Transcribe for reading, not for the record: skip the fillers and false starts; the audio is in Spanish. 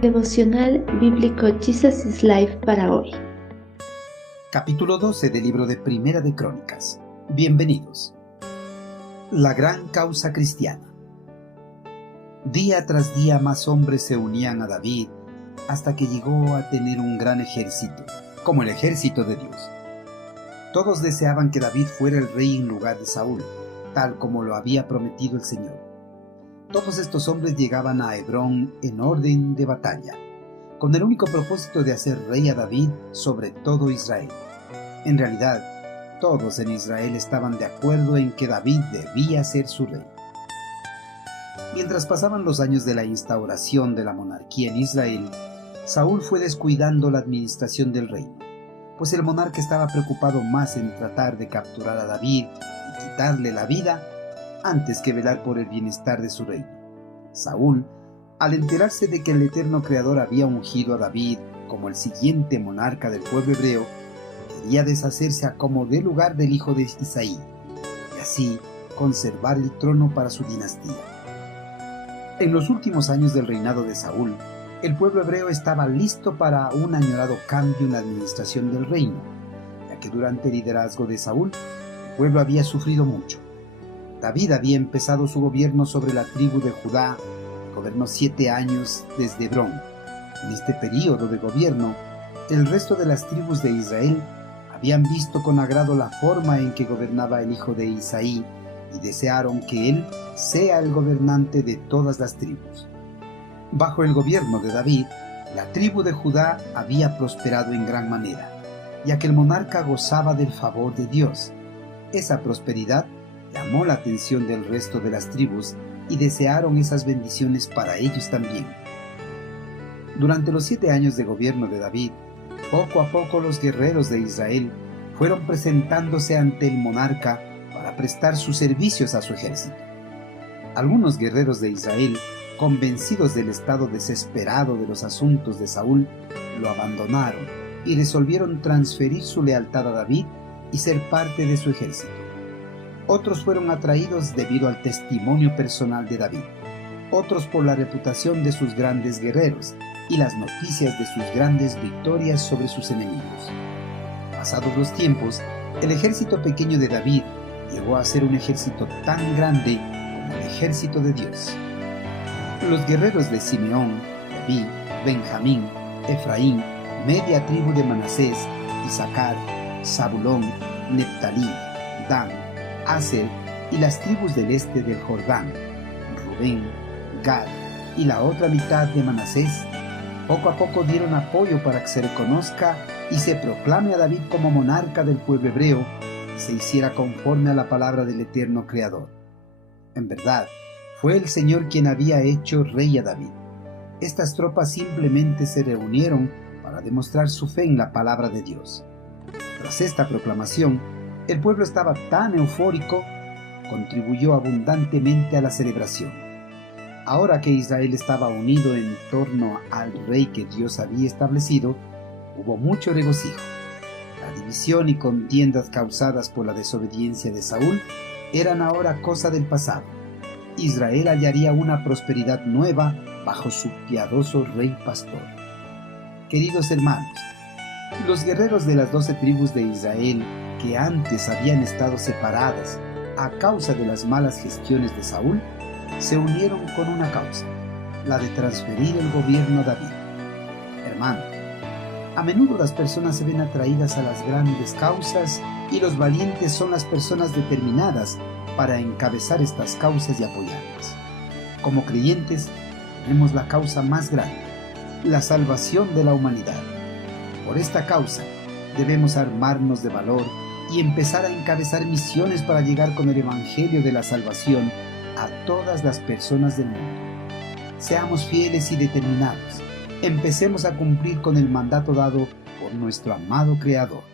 Devocional bíblico Jesus is Life para hoy. Capítulo 12 del libro de Primera de Crónicas. Bienvenidos. La gran causa cristiana. Día tras día más hombres se unían a David hasta que llegó a tener un gran ejército, como el ejército de Dios. Todos deseaban que David fuera el rey en lugar de Saúl, tal como lo había prometido el Señor. Todos estos hombres llegaban a Hebrón en orden de batalla, con el único propósito de hacer rey a David sobre todo Israel. En realidad, todos en Israel estaban de acuerdo en que David debía ser su rey. Mientras pasaban los años de la instauración de la monarquía en Israel, Saúl fue descuidando la administración del reino, pues el monarca estaba preocupado más en tratar de capturar a David y quitarle la vida antes que velar por el bienestar de su reino. Saúl, al enterarse de que el eterno Creador había ungido a David como el siguiente monarca del pueblo hebreo, quería deshacerse a como dé lugar del hijo de Isaí, y así conservar el trono para su dinastía. En los últimos años del reinado de Saúl, el pueblo hebreo estaba listo para un añorado cambio en la administración del reino, ya que durante el liderazgo de Saúl, el pueblo había sufrido mucho. David había empezado su gobierno sobre la tribu de Judá, gobernó 7 años desde Hebrón. En este período de gobierno, el resto de las tribus de Israel habían visto con agrado la forma en que gobernaba el hijo de Isaí y desearon que él sea el gobernante de todas las tribus. Bajo el gobierno de David, la tribu de Judá había prosperado en gran manera, ya que el monarca gozaba del favor de Dios. Esa prosperidad llamó la atención del resto de las tribus y desearon esas bendiciones para ellos también. Durante los 7 años de gobierno de David, poco a poco los guerreros de Israel fueron presentándose ante el monarca para prestar sus servicios a su ejército. Algunos guerreros de Israel, convencidos del estado desesperado de los asuntos de Saúl, lo abandonaron y resolvieron transferir su lealtad a David y ser parte de su ejército. Otros fueron atraídos debido al testimonio personal de David, otros por la reputación de sus grandes guerreros y las noticias de sus grandes victorias sobre sus enemigos. Pasados los tiempos, el ejército pequeño de David llegó a ser un ejército tan grande como el ejército de Dios. Los guerreros de Simeón, Leví, Benjamín, Efraín, media tribu de Manasés, Isaacar, Zabulón, Neptalí, Dan, Aser y las tribus del este del Jordán, Rubén, Gad y la otra mitad de Manasés, poco a poco dieron apoyo para que se reconozca y se proclame a David como monarca del pueblo hebreo y se hiciera conforme a la palabra del eterno Creador. En verdad, fue el Señor quien había hecho rey a David. Estas tropas simplemente se reunieron para demostrar su fe en la palabra de Dios. Tras esta proclamación, el pueblo estaba tan eufórico, contribuyó abundantemente a la celebración. Ahora que Israel estaba unido en torno al rey que Dios había establecido, hubo mucho regocijo. La división y contiendas causadas por la desobediencia de Saúl eran ahora cosa del pasado. Israel hallaría una prosperidad nueva bajo su piadoso rey pastor. Queridos hermanos, los guerreros de las 12 tribus de Israel, que antes habían estado separadas a causa de las malas gestiones de Saúl, se unieron con una causa, la de transferir el gobierno a David. Hermanos, a menudo las personas se ven atraídas a las grandes causas y los valientes son las personas determinadas para encabezar estas causas y apoyarlas. Como creyentes, tenemos la causa más grande, la salvación de la humanidad. Por esta causa, debemos armarnos de valor y empezar a encabezar misiones para llegar con el evangelio de la salvación a todas las personas del mundo. Seamos fieles y determinados. Empecemos a cumplir con el mandato dado por nuestro amado Creador.